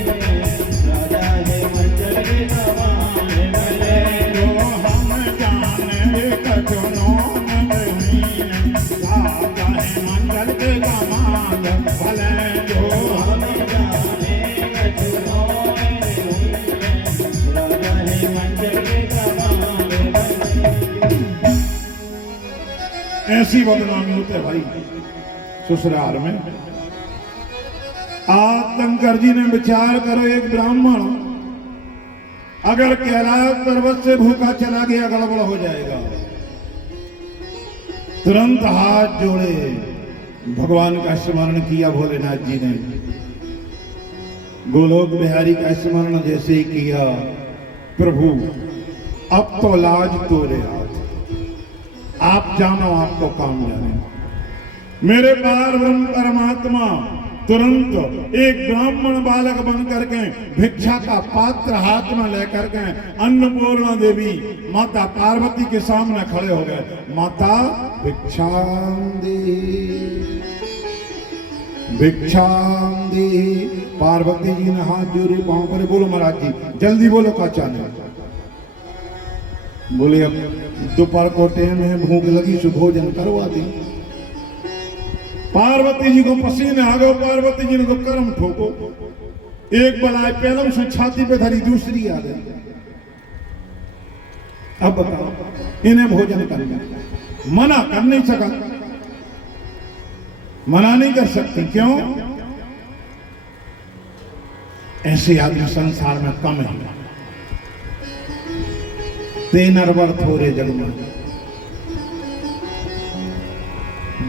राजा हिमाचल के दामाद भले जो हम जाने कछु नौनित हुई राजा हिमाचल के दामाद भले जो हम जाने कछु नौनित हुई राजा हिमाचल के दामाद भले ऐसी बदनामी होते भाई ससुराल में। आज शंकर जी ने विचार करो एक ब्राह्मण अगर कैलाश पर्वत से भूखा चला गया गड़बड़ हो जाएगा। तुरंत हाथ जोड़े भगवान का स्मरण किया भोलेनाथ जी ने। गोलोक बिहारी का स्मरण जैसे ही किया, प्रभु अब तो लाज तोरे हाथ, आप जानो आपको काम जाने। मेरे पार ब्रह्म परमात्मा तुरंत एक ब्राह्मण बालक बन करके भिक्षा का पात्र हाथ में लेकर के अन्नपूर्णा देवी माता पार्वती के सामने खड़े हो गए। माता भिक्षां दी, भिक्षां दी। पार्वती जी ने हाथ जोड़े पांव पर, बोलो महाराज जी जल्दी बोलो का चाहने। बोले अब दोपहर को टाइम है, भूख लगी सो भोजन करवा दी। पार्वती जी को पसीने आ गए, पार्वती जी ने तो कर्म ठोको, एक बलाय पहलम से छाती पे धरी, दूसरी आ गई। अब बताओ इन्हें भोजन करना, मना कर नहीं सका, मना नहीं कर सकती, क्यों? ऐसे आदमी संसार में कम है, तेनरवर थोड़े जग में,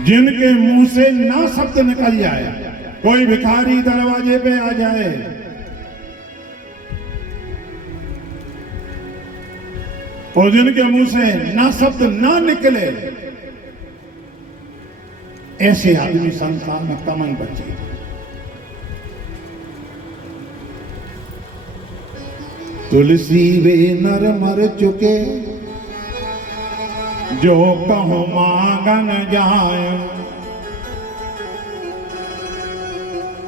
जिनके मुंह से ना शब्द निकल जाए, कोई भिखारी दरवाजे पे आ जाए, और जिनके मुंह से ना शब्द ना निकले, ऐसे आदमी संसार में कमन बचे। तुलसी वे नर मर चुके, जो कहो मांगन जाए,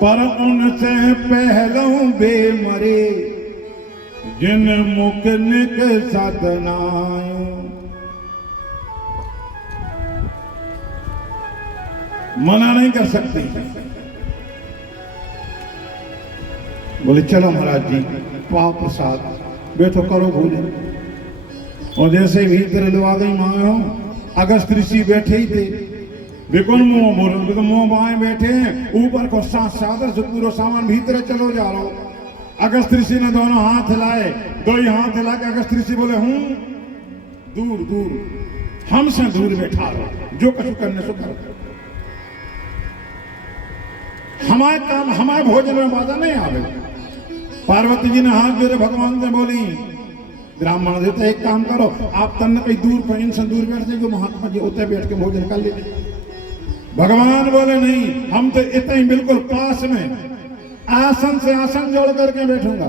पर उनसे पहलों बे मरे, जिन मुख निक सतनायो। मना नहीं कर सकती। बोले चलो महाराज जी पाप प्रसाद बैठो करो भोजन। और जैसे भीतर लो आ गई मांगो, अगस्त ऋषि बैठे ही थे, बिल्कुल मुंह बोलो तो मुंह बाएं बैठे हैं, ऊपर को सादर से पूरा सामान भीतर चलो जा रहा हो। अगस्त ऋषि ने दोनों हाथ हिलाए, दो ही हाथ हिला के अगस्त ऋषि बोले हूं दूर दूर हमसे दूर बैठा रहो, जो कछु करने सो करो, हमारे काम हमारे भोजन में बाधा नहीं आवे। पार्वती जी ने हाथ जोड़े भगवान से बोली, ब्राह्मण देते एक काम करो, आप तन कहीं दूर पर इनसे दूर बैठ जाएंगे, महात्मा जी उतने बैठ के भोजन कर लीजिए। भगवान बोले नहीं, हम तो इतने ही बिल्कुल पास में, आसन से आसन जोड़ करके बैठूंगा।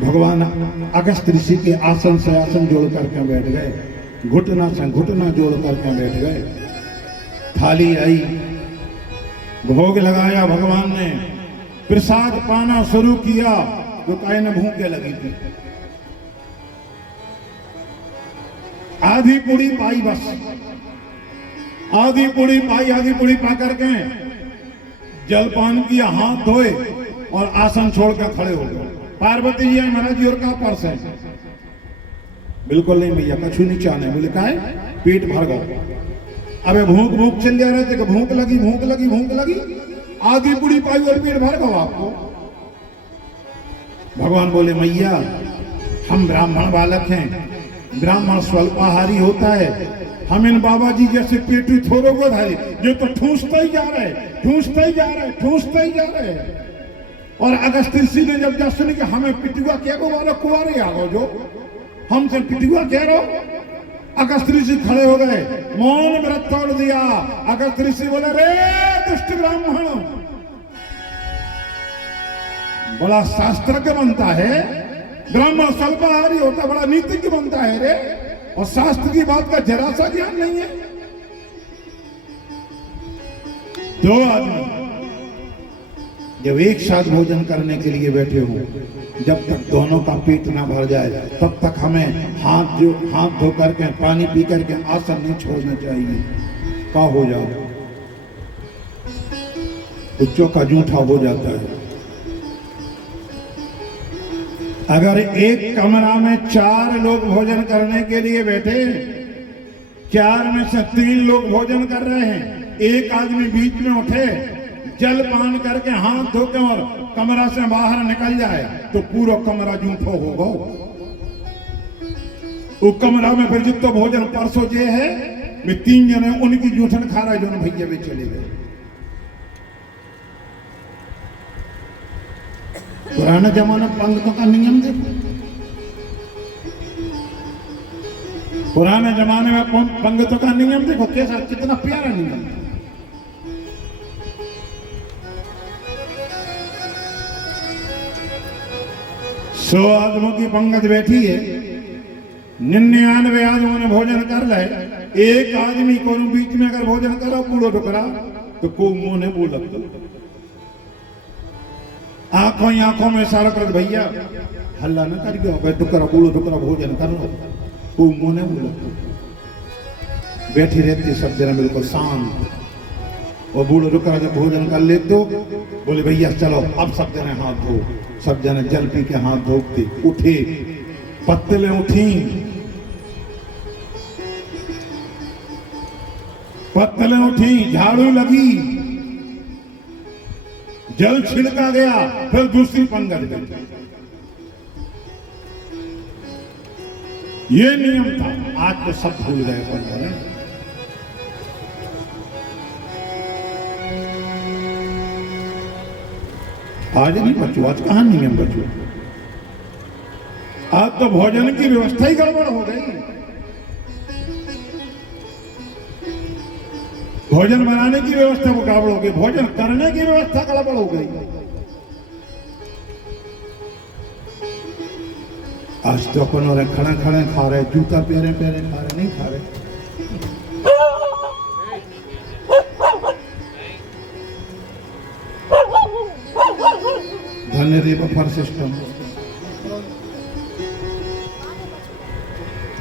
भगवान अगस्त ऋषि के आसन से आसन जोड़ करके बैठ गए, घुटना से घुटना जोड़ करके बैठ गए। थाली आई, भोग लगाया, भगवान ने प्रसाद पाना शुरू किया, तो काय ने भूखे लगी थी, आधी पूड़ी पाई, बस आधी पूड़ी पाई, आधी पूड़ी पा करके जलपान किया, हाथ धोए और आसन छोड़कर खड़े हो गए। पार्वती जी महाराज जी और का पर्स है, बिल्कुल नहीं भैया कछु नहीं चाहने। बोले का है, पेट भर गया। अबे भूख भूख चल जा रहे थे, भूख लगी भूख लगी भूख लगी, आधी पूड़ी पाई और पेट भर गया आपको। भगवान बोले मैया हम ब्राह्मण बालक हैं, ब्राह्मण स्वल्पाहारी होता है, हम इन बाबा जी जैसे पेटू थोड़ो को धारी, जो तो ठूसते ही जा रहे, ठूसते ही जा रहे, ठूसते ही जा रहे। और अगस्त ऋषि ने जब जा सुनी कि हमें पिटुआ क्या को वाला कुआरे आ गो, जो हमसे पिटुआ कह रहे, अगस्त ऋषि खड़े हो गए, मौन व्रत तोड़ दिया। अगस्त ऋषि बोले रे दुष्ट ब्राह्मण, बड़ा शास्त्रज्ञ बनता है, ब्राह्मण स्वल्पाहारी होता, बड़ा नीतिज्ञ बनता है रे, और शास्त्र की बात का जरा सा ज्ञान नहीं है। दो आदमी जब एक साथ भोजन करने के लिए बैठे हो, जब तक दोनों का पेट ना भर जाए तब तक हमें हाथ धो करके पानी पी करके आसन नहीं छोड़ना चाहिए। का हो जाओ उच्चों का जूठा हो जाता है। अगर एक कमरा में 4 लोग भोजन करने के लिए बैठे, 4 में से 3 लोग भोजन कर रहे हैं, एक आदमी बीच में उठे, जल पान करके हाथ धो के और कमरा से बाहर निकल जाए तो पूरा कमरा जूठो होगा। वो कमरा में फिर जितना भोजन परसों जे है, वे 3 जने उनकी जूठन खा रहे, जो भैया भी चले गए। पुराना जमाना पंगतों का नियम देखो, पुराने जमाने में पंगतों का नियम देखो कैसा, कितना प्यारा नियम। 100 आदमियों की पंगत बैठी है, 99 आदमियों ने भोजन कर ले, एक आदमी को बीच में अगर भोजन करो पूरा टुकड़ा तो को मुंह ने बोल लगता। आंखों ही आंखों में इशारा कर भैया हल्ला न कर गयो भाई टुकड़ा बूढ़ो टुकड़ा भोजन कर लो। वो मुंह ने बोलो बैठी रहती सब जना बिल्कुल शांत। और बूढ़ो टुकड़ा जब भोजन कर ले तो बोले भैया चलो अब सब जने हाथ धो। सब जने जल पी के हाथ धोते उठे पत्तलें उठी पत्तलें उठी झाड़ू लगी जल छिड़का गया फिर दूसरी पंगत गई। ये नियम था। आज तो सब भूल गए पंगत। आज नहीं बचू। आज कहां नियम बचू। आज तो भोजन की व्यवस्था ही गड़बड़ हो गई। भोजन बनाने की व्यवस्था वो गड़बड़ हो गई। भोजन करने की व्यवस्था गड़बड़ हो गई। आज तो अपन और खड़े खड़े खा रहे जूता पहरे पहरे खा रहे नहीं खा रहे। धन्य रे बफर सिस्टम।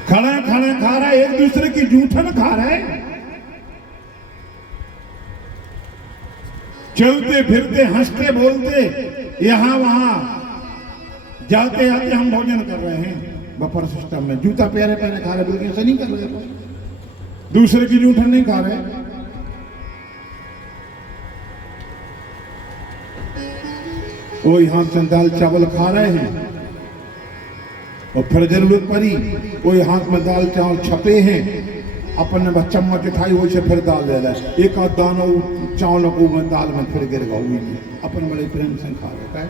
खड़े खड़े खा रहे एक दूसरे की जूठन खा रहे। चलते फिरते हंसते बोलते यहां वहां जाते आते हम भोजन कर रहे हैं बफर सिस्टम में। जूता पहरे पहरे खा रहे बिल्कुल ऐसे नहीं कर रहे। दूसरे की जूठन नहीं खा रहे। वो यहां से दाल चावल खा रहे हैं और फिर जरूरत पड़ी वो हाथ में दाल चावल छपे हैं अपन ने बस चम्मच उठाई हो से फिर दाल ले रहा। एक आध दानों चावलों को मैं दाल में फिर गिर गया हुई नहीं। अपन बड़े प्रेम से खा लेता है।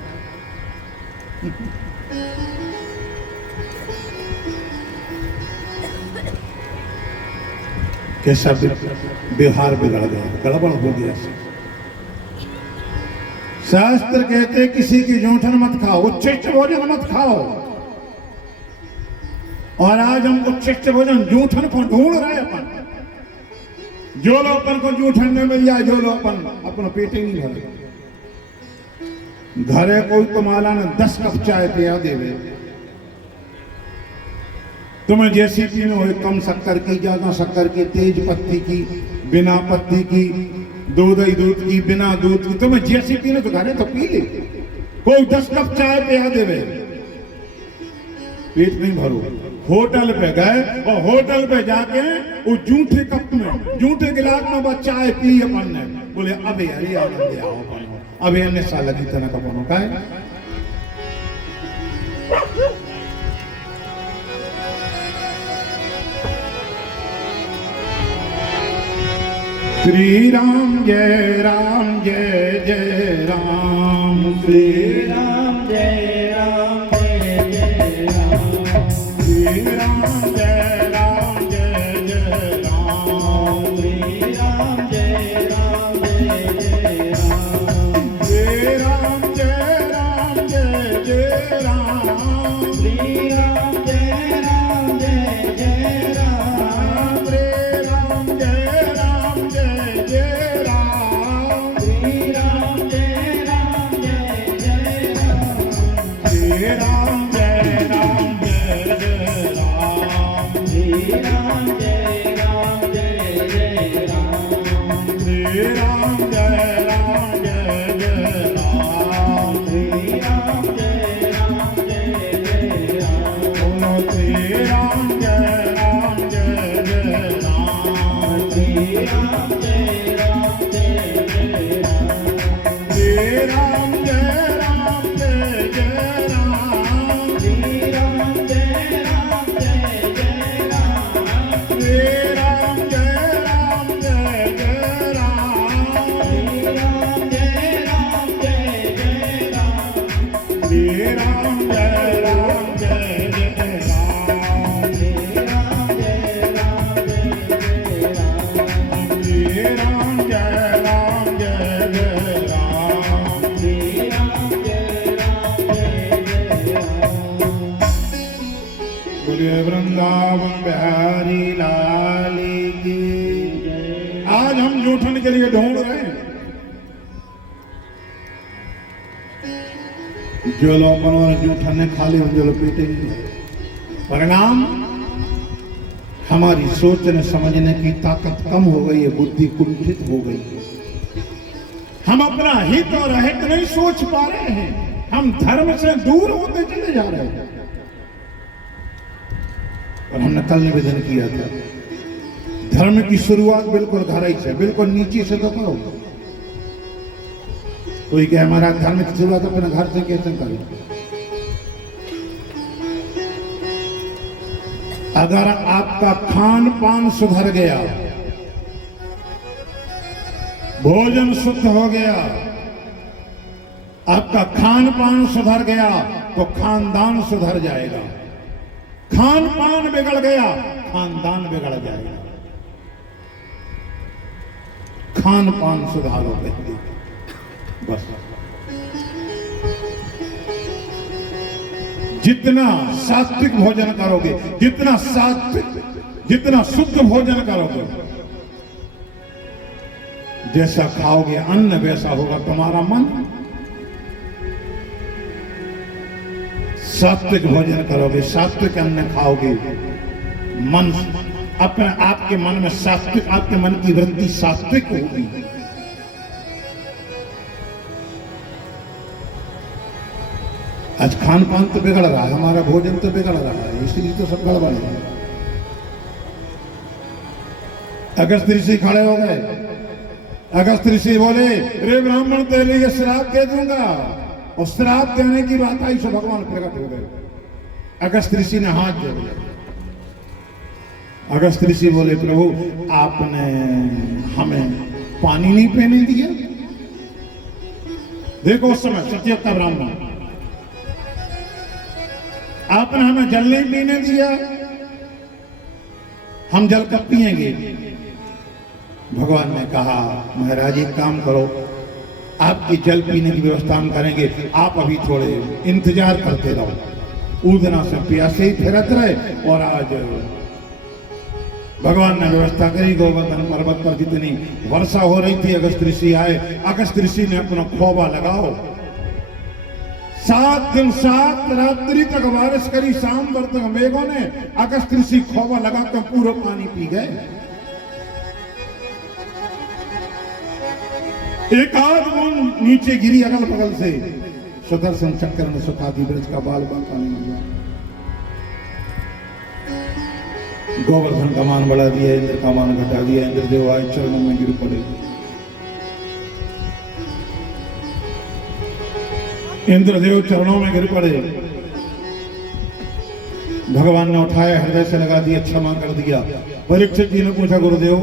कैसा व्यवहार बिगड़ गया गड़बड़ हो गया। शास्त्र कहते किसी की जूठन मत खाओ उच्छिष्ट भोजन मत खाओ। और आज हम उच्छिष्ट भोजन जूठन को ढूंढ रहे अपन। जो लोग अपन को जूठन में मिल जाए जो लोग अपन अपना पेट ही नहीं भरे। घरे कोई तुम्हारा ने 10 कप चाय पिया देवे। तुम्हें जैसी पीनी हो कम शक्कर की ज्यादा शक्कर की तेज पत्ती की बिना पत्ती की दूध की बिना दूध की तुम्हें जैसी पीने तो घरे तो पी ले। कोई 10 कप चाय पिया देवे पेट नहीं भरो। होटल पे गए और होटल पे जाके वो जूठे कप में जूठे गिलास में बस चाय पी अपन ने। बोले अबे अरे आनंद आओ बनो अबे अन्य साल की तरह का बनो का है। श्री राम जय जय राम। श्री राम जय जय राम। श्री राम जय जय राम। श्री राम जय जय राम। श्री राम जय जय राम। श्री राम जय जय राम। श्री राम जय जय राम। श्री राम जय जय राम। श्री राम जय जय राम। श्री राम जय जय राम। श्री राम जय जय राम। श्री राम जय जय राम। बोलो श्री राम जय जय राम। श्री राम जय जय राम। श्री राम जय जय राम। श्री राम जय जय राम। श्री राम जय जय राम। श्री राम जय जय राम। श्री राम जय जय राम। श्री राम जय जय राम। श्री राम जय जय राम। श्री राम जय जय राम। बोलिए वृंदावन बिहारी लाल की जय। आज हम जूठन के लिए ढूंढ रहे हैं। जो लोग उन्होंने जूठा ने खा लिया जो लोग पीटे नहीं। परिणाम हमारी सोचने समझने की ताकत कम हो गई है, बुद्धि कुंठित हो गई है। हम अपना हित और अहित नहीं सोच पा रहे हैं, हम धर्म से दूर होते चले जा रहे हैं। और हमने कल निवेदन किया था, धर्म की शुरुआत बिल्कुल घर ही से, बिल्कुल नीचे से तो करो। कोई कहे हमारा धर्म की शुरुआत अपने घर से कैसे करें? अगर आपका खान पान सुधर गया, भोजन शुद्ध हो गया, आपका खान पान सुधर गया तो खानदान सुधर जाएगा। खान पान बिगड़ गया, खानदान बिगड़ जाएगा। खान पान सुधारो पहले, बस। जितना सात्विक भोजन करोगे, जितना सात्विक, जितना शुद्ध भोजन करोगे, जैसा खाओगे अन्न वैसा होगा तुम्हारा मन। सात्विक भोजन करोगे, सात्विक अन्न खाओगे, मन अपने आपके मन में सात्विक, आपके मन की वृत्ति सात्विक होगी। आज खान पान तो बिगड़ रहा है, हमारा भोजन तो बिगड़ रहा है, इसलिए तो सब गड़बड़ है। अगस्त ऋषि खड़े हो गए, अगस्त ऋषि बोले, रे ब्राह्मण तेरे लिए श्राप दे दूंगा। और श्राप देने की बात आई सो भगवान प्रकट हो गए। अगस्त ऋषि ने हाथ जोड़े। अगस्त ऋषि बोले, प्रभु आपने हमें पानी नहीं पीने दिया। देखो उस समय सत्यवक्ता ब्राह्मण, आपने हमें जल नहीं पीने दिया, हम जल कब पिएंगे? भगवान ने कहा, महाराज एक काम करो, आपकी जल पीने की व्यवस्था हम करेंगे, आप अभी थोड़े इंतजार करते रहो। ऊदना से प्यासे ही फिरत रहे। और आज भगवान ने व्यवस्था करी, गोवर्धन पर्वत पर जितनी वर्षा हो रही थी, अगस्त ऋषि आए। अगस्त ऋषि ने अपना खोबा लगाओ, 7 दिन 7 रात्रि तक बारिश करी। शाम तक मेघों ने अगस्त ऋषि खोबा लगाकर पूरा पानी पी गए। एक आध बूंद नीचे गिरी अगल बगल से, सुदर्शन चक्र ने सुखा दी, ब्रज का बाल बांका नहीं हुआ। गोवर्धन का मान बढ़ा दिया, इंद्र का मान घटा दिया। इंद्रदेव आए, चरणों में गिर पड़े। इंद्रदेव चरणों में गिर पड़े। भगवान ने उठाया, हृदय से लगा दिया, क्षमा कर दिया। परीक्षित जी ने पूछा, गुरुदेव,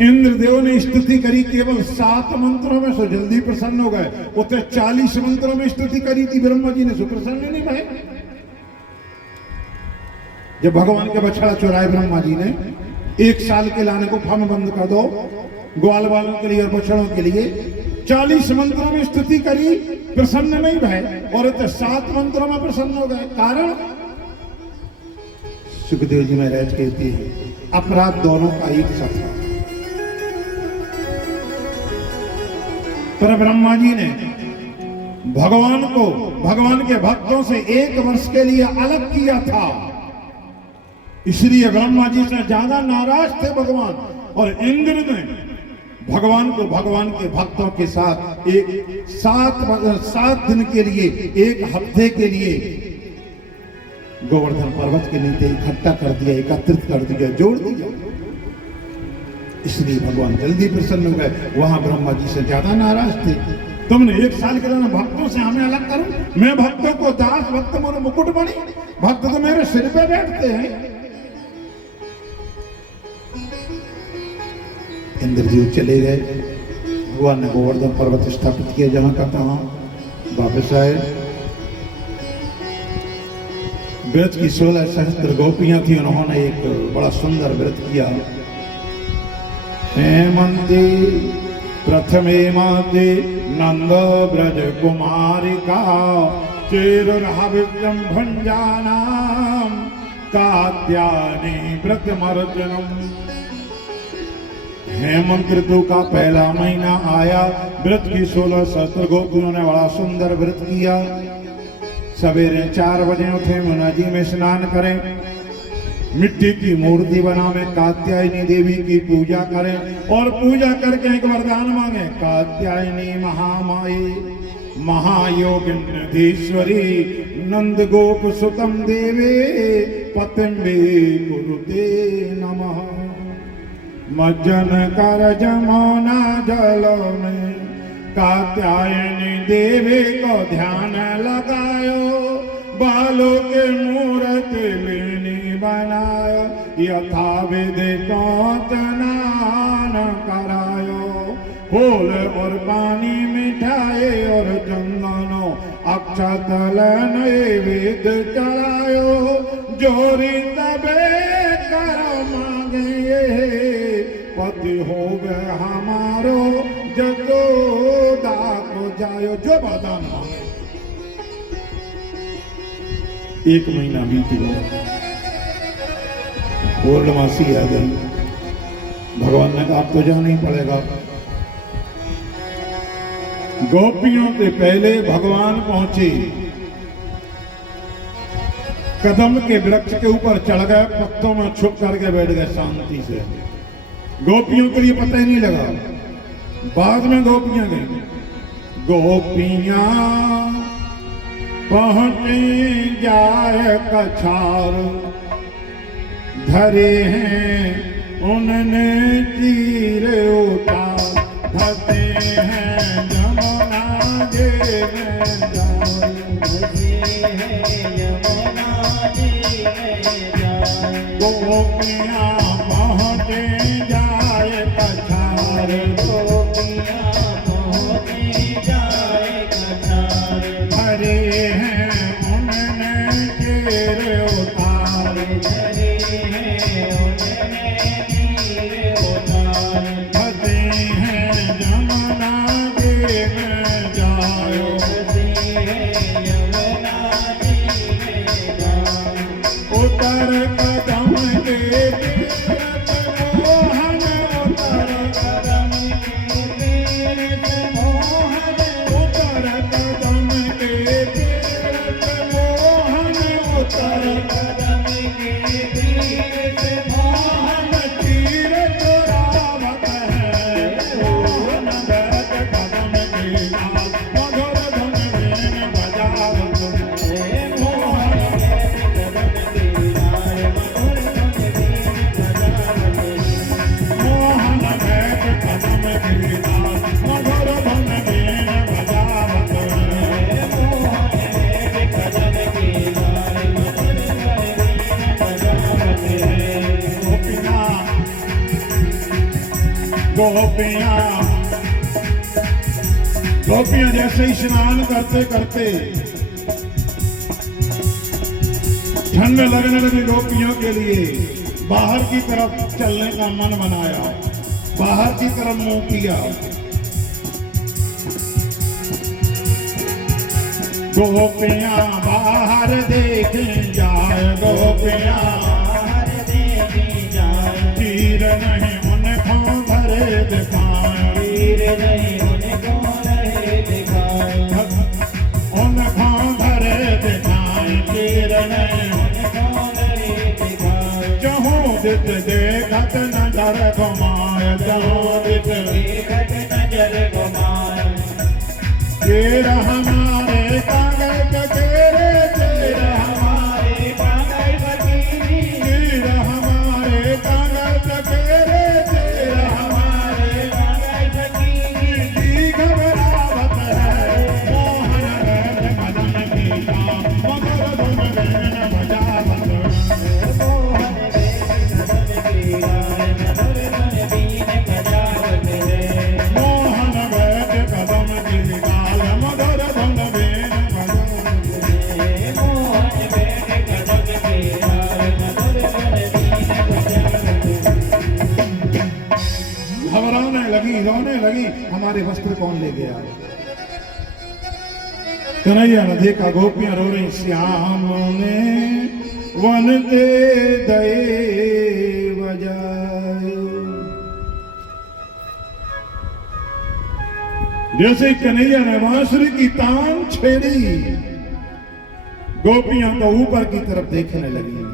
इंद्रदेव ने स्तुति करी केवल 7 मंत्रों में, सो जल्दी प्रसन्न हो गए। उसे 40 मंत्रों में स्तुति करी थी ब्रह्मा जी ने, सो प्रसन्न नहीं भय। जब भगवान के बछड़ा चुराए ब्रह्मा जी ने, 1 साल के लाने को फार्म बंद कर दो, ग्वाल वालों के लिए और बछड़ों के लिए 40 मंत्रों में स्तुति करी, प्रसन्न नहीं भय। और इतने 7 मंत्रों में प्रसन्न हो गए। कारण सुखदेव जी महाराज कहते हैं, अपराध दोनों का एक सा था। पर ब्रह्मा जी ने भगवान को, भगवान के भक्तों से 1 वर्ष के लिए अलग किया था, इसलिए ब्रह्मा जी से ज्यादा नाराज थे भगवान। और इंद्र ने भगवान को भगवान के भक्तों के साथ एक 7 दिन के लिए, 1 हफ्ते के लिए गोवर्धन पर्वत के नीचे इकट्ठा कर दिया, एकत्रित कर दिया, जोड़ दिया। इसलिए भगवान जल्दी प्रसन्न हो गए। वहां ब्रह्मा जी से ज्यादा नाराज थे। तुमने 1 साल के लिए भक्तों से हमें अलग करो, मैं भक्तों को दास, भक्त मोरे मुकुट बनी, भक्त तो मेरे सिर पे बैठते हैं। इंद्रदेव चले गए। भगवान ने गोवर्धन पर्वत स्थापित किया, जहां का तहां वापस आए। व्रत की 16 सहस्त्र गोपियां थी, उन्होंने एक बड़ा सुंदर व्रत किया। हेमंती प्रथमे माते नंद ब्रज कुमारिका, चेरुर्हविद्यं भंजानां कात्यायनी व्रतमर्चनम्। हेमंत ऋतु का पहला महीना आया। व्रत की 16 सहस्त्र गोपियों ने बड़ा सुंदर व्रत किया। सवेरे 4 बजे उठे, मुना जी में स्नान करें, मिट्टी की मूर्ति बनावे, कात्यायनी देवी की पूजा करें और पूजा करके एक वरदान मांगे। कात्यायनी महामाई महायोगिनीश्वरी नंद गोप सुतम देवे पतिम्बे कुरुते नमः। मज्जन कर जमुना जल में कात्यायनी देवी को ध्यान लगायो। बालों के मूर्ति लेनी बनायो, यथा विधि को स्नान करायो। फूल और पानी मिठाई और चंदनो अक्षतल नैवेद्य चढ़ायो। जोरी तबे कर मांगे पति हो गए हमारो जगोदा को जायो। जो वरदान मांगे। 1 महीना बीत गया, पूर्णमासी आ गई। भगवान ने कहा अब तो जाना ही पड़ेगा। गोपियों के पहले भगवान पहुंचे, कदम के वृक्ष के ऊपर चढ़ गए, पत्तों में छुप करके बैठ गए शांति से। गोपियों के लिए पता ही नहीं लगा। बाद में गोपियां गई। गोपियां पहुंचे जाए कछार, धरे हैं उन्होंने तीर उतार। धसे हैं यमुना जी में जाए, धसे हैं यमुना जी में जाए। गोपियां पहुंचे जाए कछार, गोपियां पहुंचे जाए कछार। धरे हैं उन्होंने तीर उतार, धरे हैं उन्होंने तीर उतार। धसे हैं यमुना जी में जायो, धसे हैं यमुना जी में जायो। उतर कदम के तीरथ मोहन, उतर कदम के तीरथ मोहन। उतर कदम के तीरथ मोहन, उतर कदम के तीरथ मोहन। तीर चोरावत है मोहन बैठ कदम के नाम, मधुर धुन बीन बजावत है मोहन बैठ कदम के नाम, मधुर धुन बीन बजावत है। मोहन बैठ कदम के नाम, मधुर धुन बीन बजावत है। मोहन बैठ कदम के नाम, मधुर धुन बीन बजावत है। गोपियां जैसे ही स्नान करते करते ठंड लगने लगी गोपियों के लिए। बाहर की तरफ चलने का मन बनाया, बाहर की तरफ मुंह किया। गोपियां बाहर देखें जाए, गोपियां बाहर देखें जाए। तीर नहीं उनको धरे दिखाए, तीर नहीं उनको धरे दिखाए। उनको धरे दिखाए, तीर नहीं उनको धरे दिखाए। जहाँ दित देखत नजर घुमाए, जहाँ दित देखत नजर घुमाए। तीर हमारे कागज तेरे, तीर हमारे कागज फकीरी। तीर हमारे कागज तेरे, तीर हमारे कागज फकीरी। जी घबरावत है मोहन बैठ कदम के नाम, मधुर धुन बीन बजावत है। मोहन बैठ कदम के नाम, मधुर धुन बीन बजावत है। मोहन बैठ कदम के नाम, मधुर धुन बीन बजावत है। मोहन बैठ कदम के नाम, मधुर धुन बीन बजावत है। घबराने लगी, रोने लगी, हमारे वस्त्र कौन ले गया? कन्हैया ने देखा गोपियां रो रही। श्याम ने वन दे दए बजायो, जैसे कन्हैया ने बांसुरी की तान छेड़ी, गोपियां तो ऊपर की तरफ देखने लगी।